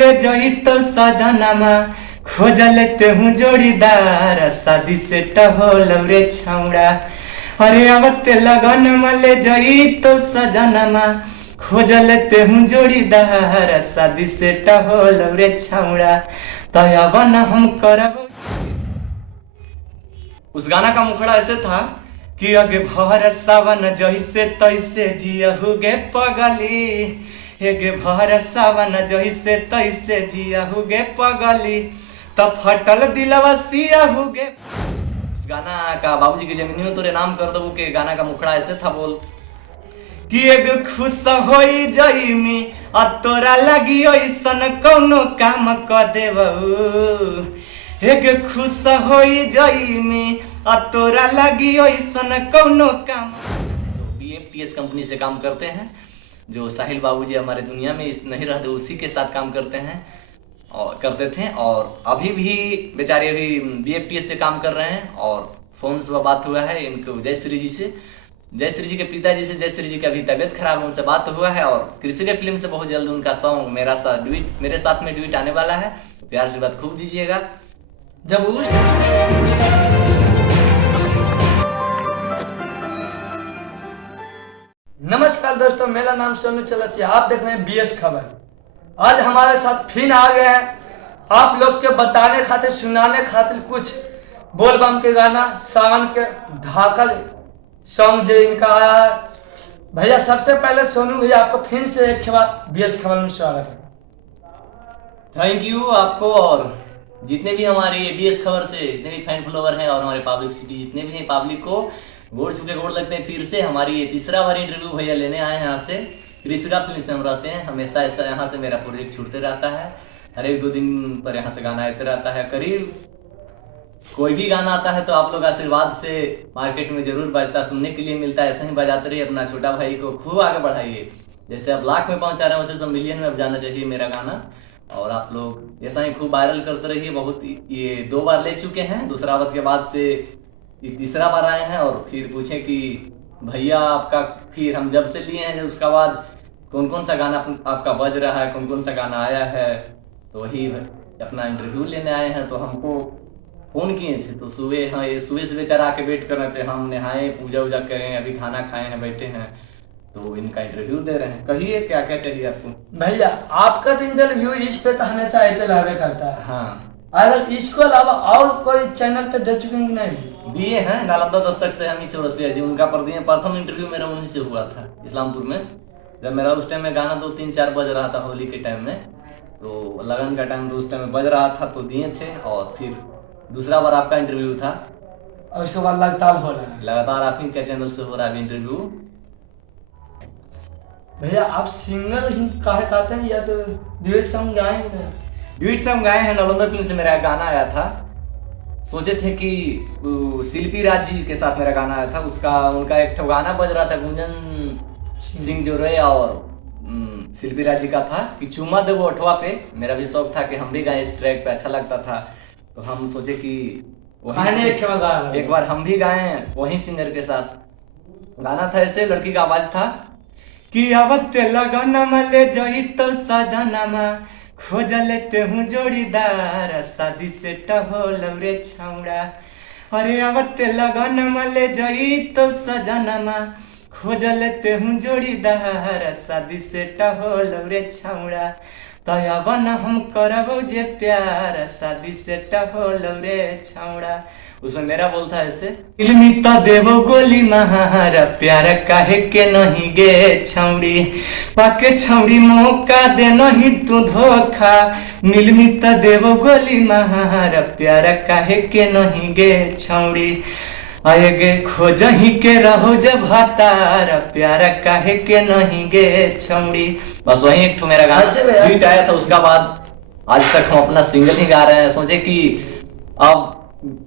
ले जही तो सजनमा खोज लेते हूँ जोड़ीदार शादी से टहोल रे छौड़ा। अरे आवते लगन ले जही तो सजनमा खोज लेते हूँ जोड़ीदार शादी से टहोल रे छौड़ा। तयवन हम करब। उस गाना का मुखड़ा ऐसे था कि अगे भर सावन जैसे तैसे जियहु गे पगली, एगे भर सावन जैसे तैसे जियहु गे पगली, तब फटल दिलवा सियहु गे। उस गाना का बाबूजी की जमीनियों तोरे नाम कर दबू के गाना का मुखड़ा ऐसे था बोल कि एगो खुश होई जईमी आ तोरा लगी ऐसन कौनो काम क देबहू, एगो खुश होई जईमी आ तोरा लगी ऐसन कौनो काम। जो BFTS कंपनी से काम करते हैं, जो साहिल बाबूजी हमारे दुनिया में इस नहीं रहते उसी के साथ काम करते हैं और करते थे, और अभी भी बेचारे अभी BFTS से काम कर रहे हैं। और फोन से बात हुआ है इनको जयश्री जी से, जयश्री जी के पिताजी से। जयश्री जी की अभी तबीयत खराब है, उनसे बात हुआ है और कृष्ण फिल्म से बहुत जल्द उनका सॉन्ग मेरे साथ में ड्यूट आने वाला है। तो प्यार से बात खूब दीजिएगा। जब उस नमस्कार दोस्तों, मेरा नाम सोनू चलसिया, आप देख रहे हैं BS खबर। आज हमारे साथ फिर आ गए हैं आप लोग के बताने खातिर सुनाने खातिर कुछ बोलबम के गाना, सावन के धाकल सॉन्ग जो इनका आया है। भैया सबसे पहले सोनू भैया आपको फिर से एक बार BS खबर में स्वागत है। थैंक यू आपको और जितने भी हमारे ये BS खबर से जितने भी फैन फॉलोवर हैं और हमारे पब्लिक सिटी जितने भी हैं, पब्लिक को गोड़ छू के गोड़ लगते हैं। फिर से हमारी ये तीसरा बार इंटरव्यू भैया लेने आए हैं यहाँ से कृष्णा फिल्म से। हम रहते हैं हमेशा ऐसा, यहाँ से मेरा प्रोजेक्ट छूटते रहता है, हर एक 2 दिन पर यहाँ से गाना आते रहता है। करीब कोई भी गाना आता है तो आप लोग आशीर्वाद से मार्केट में जरूर बजता सुनने के लिए मिलता है। ऐसे ही बजाते रहिए, अपना छोटा भाई को खूब आगे बढ़ाइए। जैसे अब लाख में पहुंचा रहे हैं वैसे सब मिलियन में अब जाना चाहिए मेरा गाना, और आप लोग ऐसा ही खूब वायरल करते रहिए। बहुत ये 2 बार ले चुके हैं, दूसरा बार के बाद से ये तीसरा बार आए हैं और फिर पूछे कि भैया आपका फिर हम जब से लिए हैं उसका बाद कौन कौन सा गाना आपका बज रहा है, कौन कौन सा गाना आया है। तो वही अपना इंटरव्यू लेने आए हैं। तो हमको फ़ोन किए थे तो सुबह, हाँ ये सुबह से बेचारा आके वेट कर रहे थे। हम नहाए पूजा वूजा करें, अभी खाना खाए हैं, बैठे हैं, तो इनका इंटरव्यू दे रहे हैं। कहिए क्या क्या चाहिए आपको। भैया आपका तो इंटरव्यू इस पे तो हमेशा आते रहबे करता है। हाँ, अगर इसको अलावा और कोई चैनल पे दे चुके हैं कि नहीं? दिए हैं। नालंदा दस्तक से हम ही चौरसिया जी उनका पर दिए। प्रथम इंटरव्यू मेरा उन्हीं से हुआ था इस्लामपुर में, जब मेरा उस टाइम में गाना 2-3-4 बज रहा था होली के टाइम में, तो लगन का टाइम तो उस टाइम में बज रहा था तो दिए थे। और फिर दूसरा बार आपका इंटरव्यू था और उसके बाद लगातार हो रहा है। लगातार आप ही के चैनल से हो रहा है इंटरव्यू। भैया आप सिंगल ही काहे गाते हैं या तो ड्यूट सॉन्ग गाएंगे? ड्यूट सॉन्ग गाए हैं। नालंदा फिल्म से मेरा गाना आया था। सोचे थे कि शिल्पी राज जी के साथ मेरा गाना आया था, उनका एक ठो गाना बज रहा था गुंजन सिंह जो रे और शिल्पी राज जी का था कि चुमा दे वो ओठवा पे। मेरा भी शौक था कि हम भी गाएं इस ट्रैक पे, अच्छा लगता था। तो हम सोचे कि एक बार हम भी गाएं वही सिंगर के साथ। गाना था ऐसे, लड़की का आवाज था कि आवते लगनमा ले जही तो सजनमा खोज लेते हूँ जोड़ीदार शादी से टहोल रे छौड़ा। अरे आवते लगनमा ले जही तो सजनमा खोज लेते हूँ जोड़ीदार शादी से टहोल रे छौड़ा। तयवन हम करबो जे प्यार शादी से टहोल रे छौड़ा। उसमें मेरा बोल था ऐसे, फिल्मी तो देवो गोली महार प्यार काहे के नहीं गे छौड़ी, पाके छौड़ी मौका दे नहीं तू धोखा, मिलमी तो देवो गोली महार प्यार काहे के नहीं गे छौड़ी, आएगे खोज ही के रहो जब हतार प्यार काहे के नहीं गे छौड़ी। बस वही एक तो मेरा गाना हिट आया था। उसका बाद आज तक हम अपना सिंगल ही गा रहे हैं। सोचे कि अब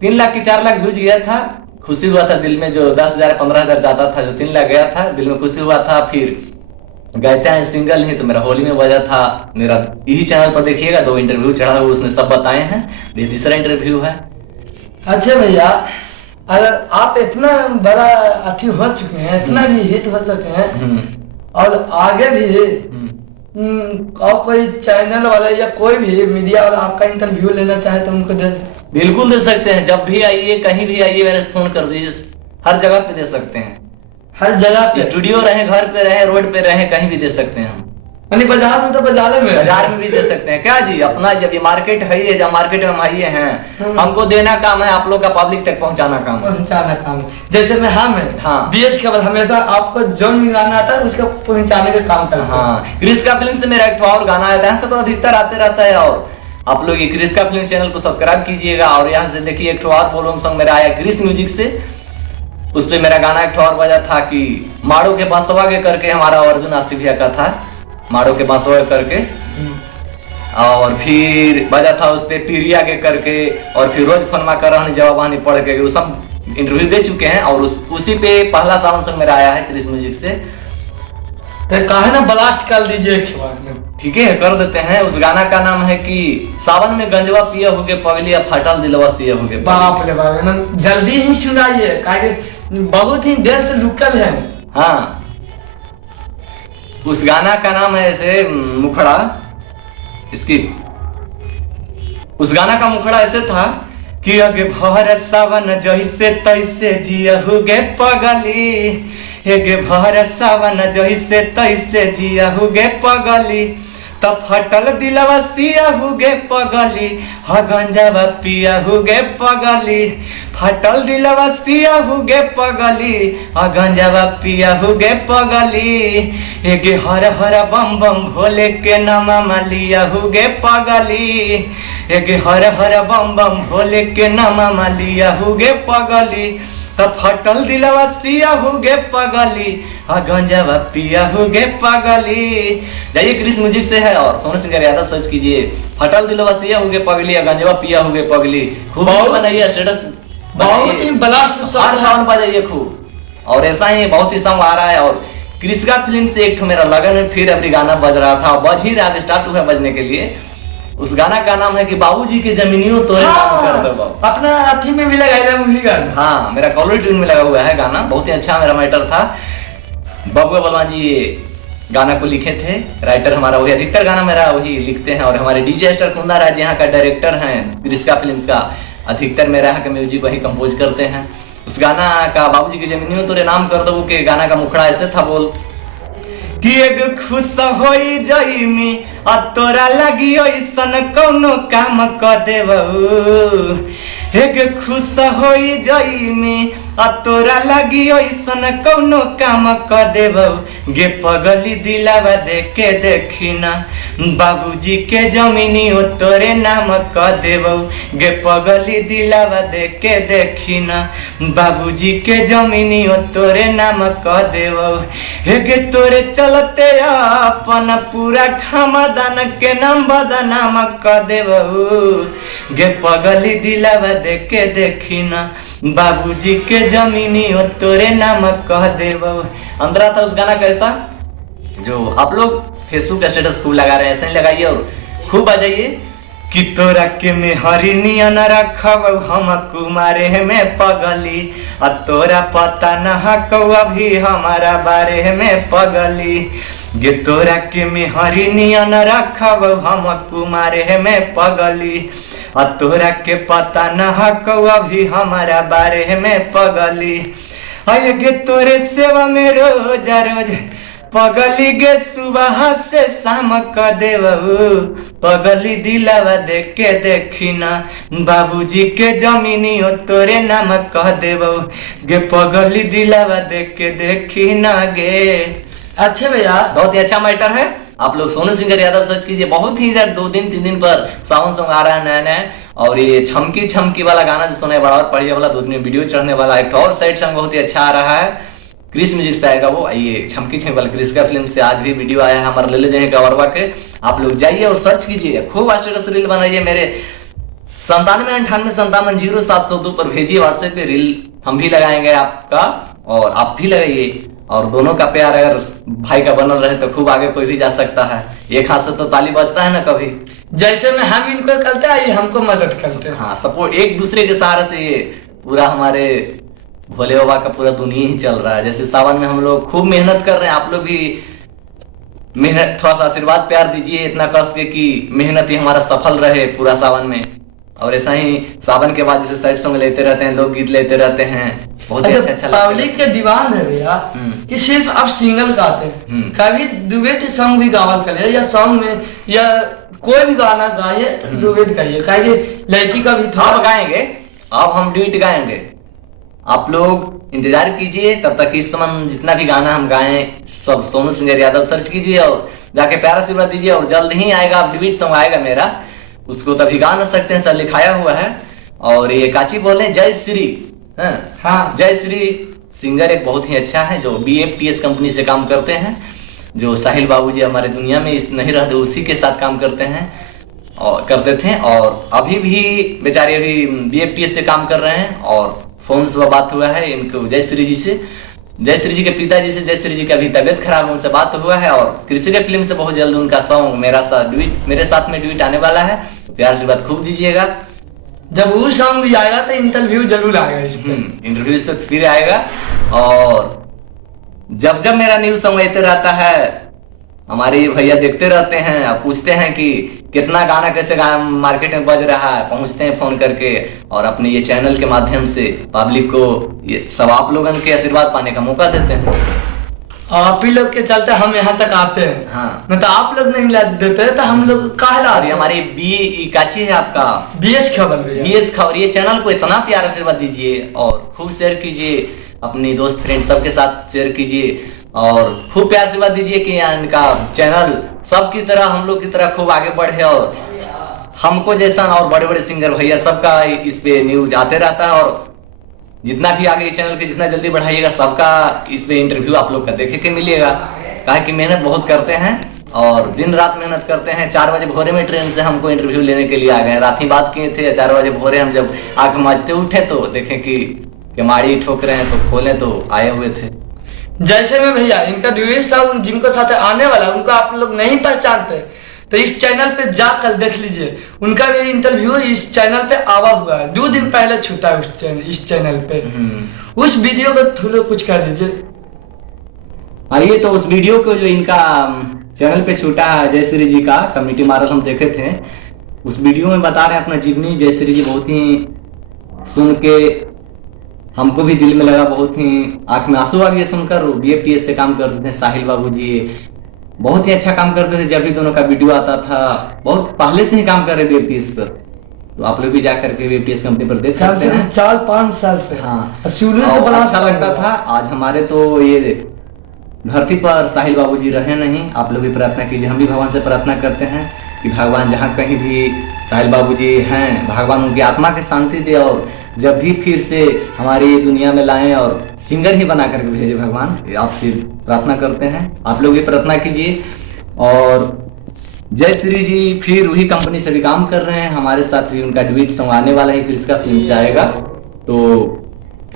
3 लाख की 4 लाख व्यूज गया था, खुशी हुआ था दिल में। जो 10,000 15,000 जाता था, जो 3 लाख गया था, दिल में खुशी हुआ था। फिर गाते हैं सिंगल ही, तो मेरा होली में बजा था। मेरा यही चैनल पर देखिएगा 2 इंटरव्यू चढ़ा हुआ, उसमें सब बताए हैं। ये तीसरा इंटरव्यू है। अच्छा भैया, अगर आप इतना बड़ा अथी हो चुके हैं, इतना भी हिट हो चुके हैं और आगे भी और कोई चैनल वाला या कोई भी मीडिया वाला आपका इंटरव्यू लेना चाहे तो उनको दे बिल्कुल दे सकते हैं। जब भी आइए, कहीं भी आइए, मेरे फोन कर दीजिए, हर जगह पे दे सकते हैं। हर जगह पे? स्टूडियो रहे, घर पे रहे, रोड पे रहे, कहीं भी दे सकते हैं हम। यानी बाजार में तो बाजार में भी दे सकते हैं क्या जी। अपना जब ये मार्केट है, ये जब मार्केट में हम आइए हैं, हमको देना काम है, आप लोग का पब्लिक तक पहुंचाना काम है। जैसे मैं हाँ बीएस केवल हमेशा आपको जो भी गाना आता है उसको पहुंचाने का काम करता है। हाँ, क्रिस का फिल्म से मेरा एक और गाना आता है, तो अधिकतर आते रहता है। और आप लोग ये क्रिस का फिल्म चैनल को सब्सक्राइब कीजिएगा। और यहाँ से देखिए एक और बोलबम सॉन्ग मेरा आया क्रिस म्यूजिक से, उस पे मेरा गाना एक और बजा था कि माड़ो के बांसवा के करके, हमारा अर्जुन आसिफिया का था, माड़ो के बांसवा के करके। और फिर बजा था उस पे पीरिया के करके, और फिर रोज फनमा कर रहनी जवाबानी पढ़ के, वो सब इंटरव्यू दे चुके हैं। और उसी पे पहला सावन सॉन्ग मेरा आया है क्रिस म्यूजिक से। कहे ना ब्लास्ट कर दीजिए। ठीक है, कर देते हैं। उस गाना का नाम है कि सावन में गंजवा पिया होगे पगली, फाटल दिलवा सिया होगे। बाप रे बाप, जल्दी ही सुनाइए, काहे बहुत ही देर से लुकल है। हाँ, उस गाना का नाम है ऐसे मुखड़ा, इसकी उस गाना का मुखड़ा ऐसे था कि अगे भर सावन जैसे तैसे जिया हुगे पगली, हेगे भर सावन जैसे तैसे जिया हुगे पगली, तब फटल दिलवा सिया हुगे पगली, ह गंजावा पिया हुगे पगली, फटल दिलवा सिया हुगे पगली, ह गंजावा पिया हुगे पगली, हेगे हर हर बम बम भोले के नामा लिया हुगे पगली, हेगे हर हर बम बम भोले के नामा लिया हुगे पगली, तब फटल दिलवा सिया हुगे पगली, गंजावा पिया हुगे पगली। जाइए क्रिस म्यूजिक से है और सोनू सिंह यादव सर्च कीजिए, फटल दिलवा सिया हुगे पगली, गंजावा पिया हुगे पगली। खूब बनाइए, स्टेटस बहुत ही ब्लास्ट साउंड बजाइए खूब। और ऐसा ही बहुत ही सॉन्ग आ रहा है। और क्रिस का फिल्म से एक मेरा लगन में फिर अभी गाना बज रहा था, बज ही रहा, स्टार्ट हुआ बजने के लिए। उस गाना का नाम है कि बाबूजी के जमीनियों तो कर दो। अपना अथी में भी लगाया वही गाना। हाँ, मेरा कॉलर ट्यून में लगा हुआ है गाना, बहुत ही अच्छा मेरा मैटर था। बबुआ बलवान जी ये गाना को लिखे थे, राइटर हमारा वही, अधिकतर गाना मेरा वही लिखते हैं। और हमारे डीजे स्टार कुंदा राज यहाँ का डायरेक्टर हैं क्रिस्का फिल्म्स का, अधिकतर मेरा यहाँ का म्यूजिक वही कंपोज करते हैं। उस गाना का बाबूजी की जमीनियों तोरे नाम कर दो के गाना का मुखड़ा ऐसे था बोल कि एगो खुश होई जईमी आ तोरा लगी ओइसन कौनो काम क देबहू, एगो खुश होई जईमी आ तोरा लगी ओइसन कौनो काम क देबहू, गे पगली दिलावा देके देखिना बाबूजी के जमीनी ओ तोरे नाम क देबहू, गे पगली दिलावा देके देखिना बाबूजी के जमीनी ओ तोरे नाम क देबहू, हेगे तोरे चलते अपन पूरा खामदान के नाम बदनाम क देबहू, गे पगली दिलावा देके देखिना बाबूजी के जमीनी ओ तोरे नाम कह देबहू। अंदर आता उस गाना कैसा, जो आप लोग फेसबुक स्टेटस खूब लगा रहे हैं, ऐसे ही लगाइए और खूब बजाइए कि तोरा के में हरिनिया न रखब हम कुमारे में पगली, आ तोरा पता न हकवा भी हमारा बारे में पगली, गे तोरा के में हरिनिया न रखब हम कुमारे में पगली, आ तोरा के पता न हकवा भी हमारा बारे में पगली, अये गे तोरे सेवा में रोजा रोज पगली गे सुबह से शाम क देबहू, पगली दिलावा देख के देखिना बाबूजी के जमीनी ओ तोरे नाम कह देबहू, गे पगली दिलावा देख के देखिना गे। अच्छे भैया, बहुत ही अच्छा मैटर है। आप लोग सोनू सिंह यादव सर्च कीजिए, बहुत ही 2-3 दिन पर सावन सॉन्ग आ रहा है नया नया। और ये छमकी छमकी वाला गाना जो सुने बड़ा और पढ़िए वाला 2 दिन में वीडियो चढ़ने वाला, एक और साइड सॉन्ग बहुत ही अच्छा आ रहा है, क्रिस म्यूजिक से आएगा वो। आइए छमकी छमकी वाला क्रिस का फिल्म से आज भी वीडियो आया है हमारा, ले जाइए गौरवा के। आप लोग जाइए और सर्च कीजिए, खूब स्टेटस रील बनाइए। मेरे 9798570702 पर भेजिए व्हाट्सएप पे रील, हम भी लगाएंगे आपका और आप भी लगाइए। और दोनों का प्यार अगर भाई का बनल रहे तो खूब आगे कोई भी जा सकता है। एक हाथ से तो ताली बजता है ना कभी, जैसे में हम इनको करते हैं ये हमको मदद करते हैं। हाँ, सपोर्ट एक दूसरे के सहारे से ये पूरा हमारे भोले बाबा का पूरा दुनिया ही चल रहा है। जैसे सावन में हम लोग खूब मेहनत कर रहे हैं, आप लोग भी मेहनत, थोड़ा सा आशीर्वाद प्यार दीजिए इतना कस के कि मेहनत ही हमारा सफल रहे पूरा सावन में। और ऐसा ही सावन के बाद जैसे सैड सॉन्ग लेते रहते हैं, लोग गीत लेते रहते हैं, बहुत ही अच्छा लगता है। पब्लिक के दीवान है भैया कि सिर्फ आप सिंगल गाते हैं, कभी डुएट सॉन्ग भी गावल करिए या सॉन्ग में या कोई भी गाना गाइए तो डुएट गाइए, कहिए लड़की का भी अब गाएंगे, अब हम ड्यूट गाएंगे, आप लोग इंतजार कीजिए। तब तक इस समय जितना भी गाना हम गाएं सब सोनू सिंगर यादव सर्च कीजिए और जाके प्यारा आशीर्वाद दीजिए। और जल्द ही आएगा ड्यूट सॉन्ग आएगा मेरा, उसको तभी गा न सकते हैं, सर लिखाया हुआ है। और ये काची बोले जय श्री, हाँ जय श्री सिंगर एक बहुत ही अच्छा है जो BFTS कंपनी से काम करते हैं, जो साहिल बाबूजी हमारे दुनिया में इस नहीं रहते उसी के साथ काम करते हैं और करते थे। और अभी भी बेचारे अभी BFTS से काम कर रहे हैं। और फोन से बात हुआ है इनको जयश्री जी से, जयश्री जी के पिताजी से, जयश्री जी का भी तबियत खराब है, उनसे बात हुआ है। और कृषि के फिल्म से बहुत जल्द उनका सॉन्ग मेरे साथ में ड्यूट आने वाला है, तो प्यार से बात खूब दीजिएगा। जब वो सॉन्ग भी आएगा तो इंटरव्यू जरूर आएगा इसमें, इंटरव्यू तो फिर आएगा। और जब जब मेरा न्यूज सॉन्ग आते रहता है हमारे भैया देखते रहते हैं, आप पूछते हैं कि कितना गाना कैसे गाना मार्केट में बज रहा है, पहुंचते हैं फोन करके और अपने ये चैनल के माध्यम से पब्लिक को ये सब आप लोगों के आशीर्वाद पाने का मौका देते हैं। आप ही लोग के चलते हम यहाँ तक आते हैं, हाँ मतलब आप लोग नहीं ला देते तो हम लोग कहा ला। हमारी काची है आपका BS खबर, BS खबर, ये चैनल को इतना प्यार आशीर्वाद दीजिए और खूब शेयर कीजिए, अपनी दोस्त फ्रेंड सबके साथ शेयर कीजिए और खूब प्यार आशीर्वाद दीजिए कि इनका चैनल सबकी तरह हम लोग की तरह खूब आगे बढ़े और हमको जैसा और बड़े बड़े सिंगर भैया सबका इस पे न्यूज आते रहता है। और जितना भी आगे इस चैनल के जितना जल्दी बढ़ाइएगा सबका इस पे इंटरव्यू आप लोग का देखे के मिलेगा। कहा कि मेहनत बहुत करते हैं और दिन रात मेहनत करते हैं। 4 बजे भोरे में ट्रेन से हमको इंटरव्यू लेने के लिए आ गए, रात ही बात किए थे। 4 बजे भोरे हम जब आंख मांझते उठे तो देखे कि केमाड़ी ठोक रहे हैं, तो खोले तो आए हुए थे। जैसे में भैया इनका ड्यूट सॉन्ग जिनको साथ आने वाला उनको आप लोग नहीं पहचानते तो इस चैनल पे जाकर देख लीजिए, उनका भी इंटरव्यू इस चैनल पे आवा हुआ है, 2 दिन पहले छूटा है इस चैनल पे। उस वीडियो को थोड़ा कुछ कर दीजिए। आइए तो उस वीडियो को जो इनका चैनल पे छूटा है जयश्री जी का कम्युनिटी मॉडल हम देखे थे, उस वीडियो में बता रहे हैं अपना जीवनी। जयश्री जी बहुत ही सुन के हमको भी दिल में लगा, बहुत ही आंख में आंसू आ गए सुनकर। BFTS से काम करते थे साहिल बाबू जी, बहुत ही अच्छा काम करते थे। जब भी दोनों का वीडियो आता था, बहुत पहले से ही काम कर रहे BFTS पर, तो आप लोग भी जाकर के BFTS कंपनी पर देख सकते हैं। 4-5 साल से, हाँ शुरू से बड़ा अच्छा लगता था। आज हमारे तो ये धरती पर साहिल बाबू जी रहे नहीं, आप लोग भी प्रार्थना कीजिए, हम भी भगवान से प्रार्थना करते हैं कि भगवान जहाँ कहीं भी साहिल बाबू जी हैं, भगवान उनकी आत्मा की शांति दे और जब भी फिर से हमारी दुनिया में लाएं और सिंगर ही बना करके भेजे भगवान, आपसे प्रार्थना करते हैं। आप लोग भी प्रार्थना कीजिए। और जयश्री जी फिर वही कंपनी से भी काम कर रहे हैं, हमारे साथ भी उनका ड्यूट सॉन्ग आने वाला है, फिर इसका फिल्म से आएगा, तो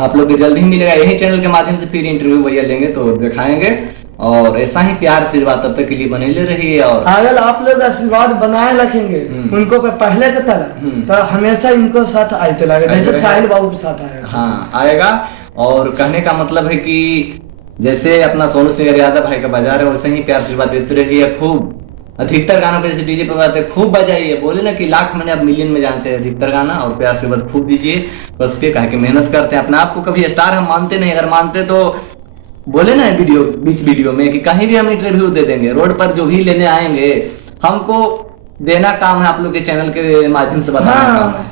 आप लोग को जल्द ही मिलेगा। यही चैनल के माध्यम से फिर इंटरव्यू भैया लेंगे तो दिखाएंगे। और ऐसा ही प्यार आशीर्वाद तब तक के लिए बने ले रहिए। और अगर आप लोग आशीर्वाद बनाए रखेंगे उनको पहले के तरह, तो हमेशा इनको साथ आते लगे जैसे साहिल बाबू के साथ आएगा। हाँ आएगा। और कहने का मतलब है कि जैसे अपना सोनू सिंगर यादव भाई का बाजार है, वैसे ही प्यार आशीर्वाद देते रहिए। खूब अधिकतर गानों को जैसे डीजे पे बात है खूब बजाइए, बोले ना कि लाख में अब मिलियन में जाना चाहिए अधिकतर गाना। और प्यार आशीर्वाद खूब दीजिए बस के, कहा कि मेहनत करते हैं। अपने आप को कभी स्टार हम मानते नहीं, अगर मानते तो बोले ना बीच वीडियो में कि कहीं भी हम इंटरव्यू दे देंगे, रोड पर जो भी लेने आएंगे हमको देना काम है, आप लोग के चैनल के माध्यम से बताना काम है।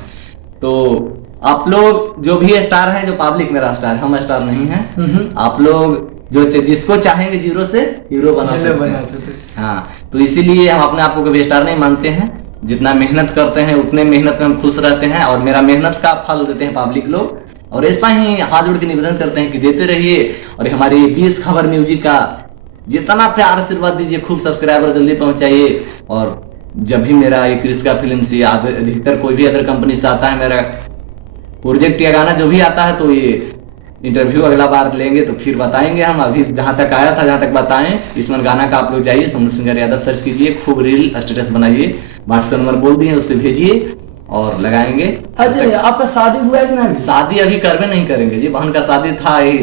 तो आप लोग जो भी स्टार हैं, जो पब्लिक मेरा स्टार, हम स्टार नहीं हैं, आप लोग जो जिसको चाहेंगे जीरो से हीरो बना सकते हैं। हाँ तो इसीलिए हम अपने आप को कभी स्टार नहीं मानते हैं, जितना मेहनत करते हैं उतने मेहनत में हम खुश रहते हैं और मेरा मेहनत का फल देते हैं पब्लिक लोग। और ऐसा ही हाथ जोड़ के निवेदन करते हैं कि देते रहिए और हमारी BS खबर म्यूजिक का जितना प्यार आशीर्वाद दीजिए, खूब सब्सक्राइबर जल्दी पहुंचाइए। और जब भी मेरा एक कृषि फिल्म से अधिकतर कोई भी अदर कंपनी से आता है मेरा प्रोजेक्ट या गाना जो भी आता है, तो ये इंटरव्यू अगला बार लेंगे तो फिर बताएंगे हम। अभी जहां तक आया था जहां तक बताएं। इसमें गाना का आप लोग जाइए सोनू सिंगर यादव सर्च कीजिए, खूब रील स्टेटस बनाइए, व्हाट्सएप नंबर बोल दिए उस पर भेजिए और लगाएंगे। अच्छा आपका शादी हुआ है कि नहीं? शादी अभी करवे नहीं करेंगे जी, बहन का शादी था ही,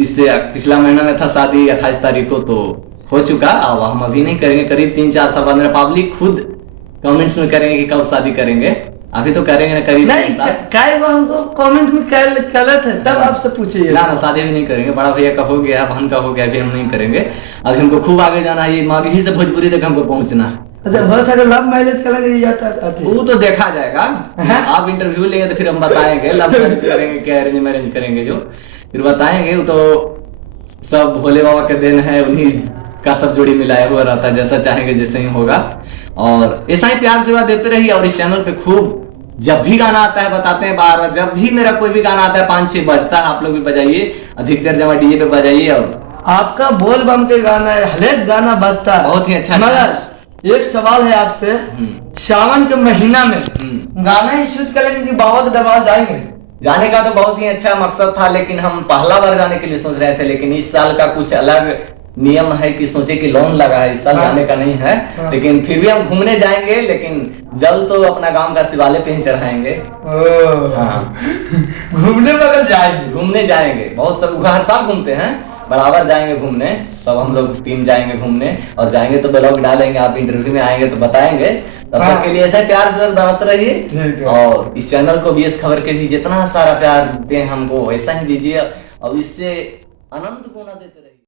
इससे पिछला महीना में था शादी 28 तारीख को, तो हो चुका। अब हम अभी नहीं करेंगे, करीब 3-4 साल बाद मेरा पब्लिक खुद कमेंट्स में करेंगे कि कब शादी करेंगे। अभी तो करेंगे ना, करीब नहीं 3 साल। काय वो हमको कमेंट में गलत है, तब आपसे पूछिए। ना शादी भी नहीं करेंगे, बड़ा भैया का हो गया, बहन का हो गया, अभी हम नहीं करेंगे। अभी हमको खूब आगे जाना है, ये माघी से भोजपुरी तक हमको पहुंचना है। अच्छा, हो सके लव मैरिज करेंगे या वो तो देखा जाएगा। आप इंटरव्यू लेंगे तो फिर हम बताएंगे लव मैरिज करेंगे क्या अरेंज मैरिज करेंगे, जो फिर बताएंगे। वो तो सब भोले बाबा के देन है, उन्हीं का सब जोड़ी मिलाया हुआ रहता है, जैसा चाहेंगे जैसे ही होगा। और ऐसा ही प्यार सेवा देते रहिए। और इस चैनल पे खूब जब भी गाना आता है बताते हैं बार, जब भी मेरा कोई भी गाना आता है 5-6 बजता है, आप लोग भी बजाइए, अधिकतर जमा डीजे पे बजाइए। और आपका बोल बम के गाना है, हरेक गाना बजता है, बहुत ही अच्छा। मगर एक सवाल है आपसे, सावन के महीना में गाना ही शूट करेंगे कि बाबा के दरबार जाएंगे? जाने का तो बहुत ही अच्छा मकसद था, लेकिन हम पहला बार जाने के लिए सोच रहे थे। लेकिन इस साल का कुछ अलग नियम है कि सोचे कि लोन लगा है, इस साल जाने का नहीं है। लेकिन फिर भी हम घूमने जाएंगे, लेकिन जल तो अपना गांव का शिवालय पे ही चढ़ाएंगे। घूमने बगल जाएंगे, घूमने जाएंगे, बहुत सब हर साल घूमते हैं, बराबर जाएंगे घूमने। सब हम लोग टीम जाएंगे घूमने, और जाएंगे तो ब्लॉग डालेंगे, आप इंटरव्यू में आएंगे तो बताएंगे। तब तक के लिए ऐसा प्यार से बनाते रहिए। और इस चैनल को BS खबर के भी जितना सारा प्यार देते हैं हमको, वैसा ही दीजिए, और इससे अनंत गुना देते रहिए।